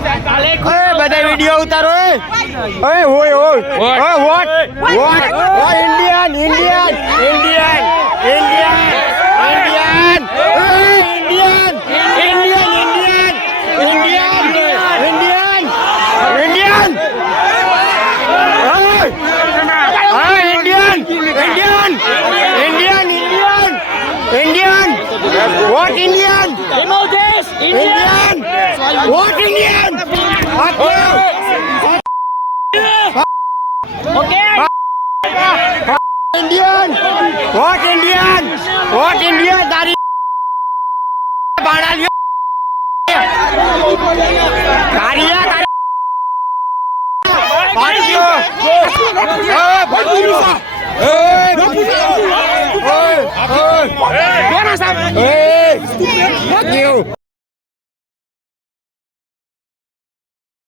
બધા વિડિયો ઉતારો ઓય ઓય ઓય વોટ વોટ ઓય Indian Indian Indian Indian Indian Indian Indian Indian Indian Indian Indian, Indian, Indian, Indian, Indian. What Indian? Emojis, Indian. What Indian? Okay. Indian. What Indian? What Indian? Dari. Banal. Kariya.